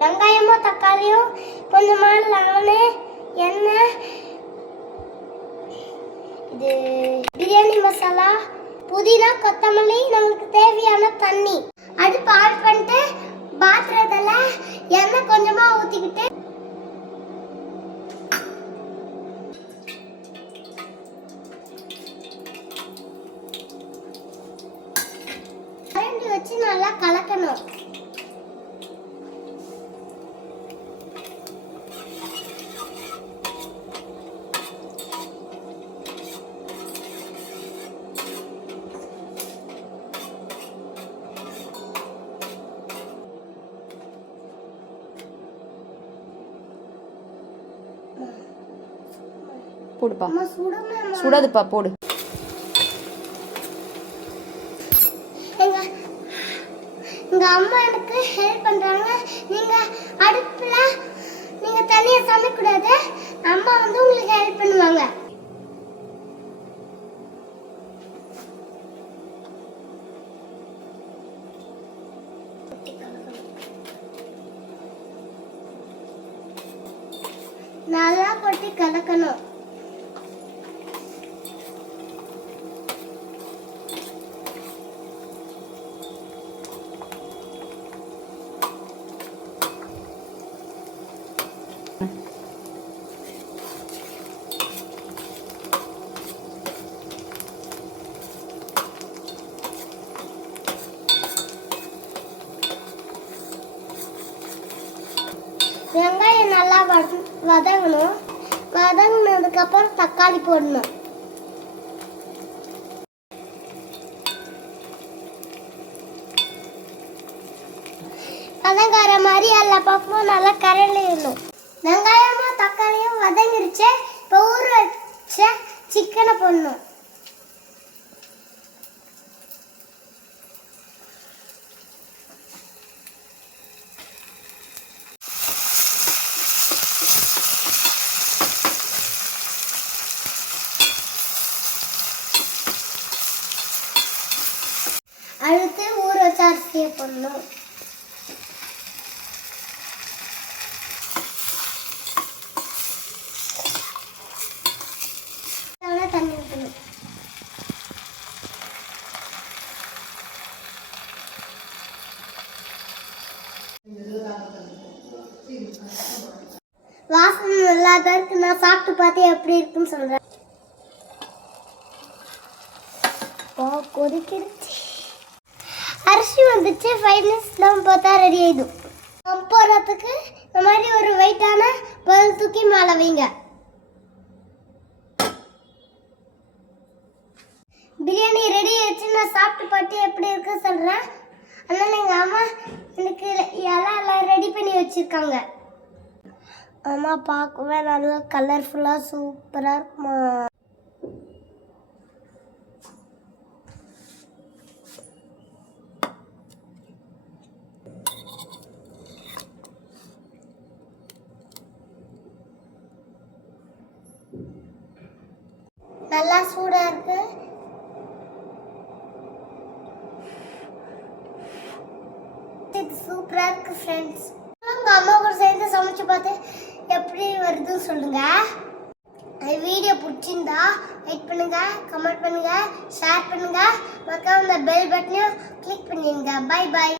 வெங்காயமும் தக்காளியும் கொஞ்சமா லெமனு எண்ணெய் இது பிரியாணி மசாலா புதினா கொத்தமல்லி நமக்கு தேவையான தண்ணி அடுப்பு ஆன் பண்ணிட்டு பாத்திரத்துல எண்ணெய் கொஞ்சமா ஊத்திக்கிட்டு கரண்டி வச்சு நல்லா கலக்கணும். போடுப்பா, சுடாதுப்பா, போடு. எங்க அம்மா எனக்கு ஹெல்ப் பண்றாங்க. நீங்க அடுப்புல நீங்க தனியா சமைக்க கூடாது, அம்மா வந்து உங்களுக்கு ஹெல்ப் பண்ணுவாங்க. நல்லா கொட்டி கலக்கணும். வெங்காயம் நல்லா வதங்கணும். வதங்கினதுக்கு அப்புறம் தக்காளி போடணும். வதங்கார மாதிரி எல்லா பக்கமும் நல்லா கரண்டிடணும். வெங்காயமும் தக்காளியும் வதங்கிருச்சு. இப்போ ஊற வச்ச சிக்கனை போடணும். அடுத்து ஊற வச்ச அரிசியை போடணும். தண்ணி ஊற்றணும். வாசனை நல்லா தான் இருக்கு. நான் சாப்பிட்டு பார்த்து எப்படி இருக்குன்னு சொல்றேன். கொதிக்கிடுச்சு. அரிசி வந்துச்சு. 5 மினிட்ஸ்லாம் பார்த்தா ரெடி ஆயிடும். போடுறதுக்கு இந்த மாதிரி ஒரு வெயிட்டான பொருள் தூக்கி மேலே வைங்க. பிரியாணி ரெடி ஆயிடுச்சு. நான் சாப்பிட்டு பார்த்து எப்படி இருக்கு சொல்றேன். அதனால எங்கள் அம்மா எனக்கு எல்லாம் ரெடி பண்ணி வச்சிருக்காங்க. அம்மா பார்க்கவே நல்லா கலர்ஃபுல்லாக சூப்பராக இருக்குமா. நல்லா சூடா இருக்கு. இது சூப்பரா இருக்கு ஃப்ரெண்ட்ஸ். உங்க அம்மா கூட சேர்ந்து சமைச்சு பார்த்து எப்படி வருதுன்னு சொல்லுங்க. வீடியோ பிடிச்சிருந்தா லைக் பண்ணுங்க, கமெண்ட் பண்ணுங்க, ஷேர் பண்ணுங்க, மறக்காம அந்த பெல் பட்டனையும் கிளிக் பண்ணிடுங்க. Bye by.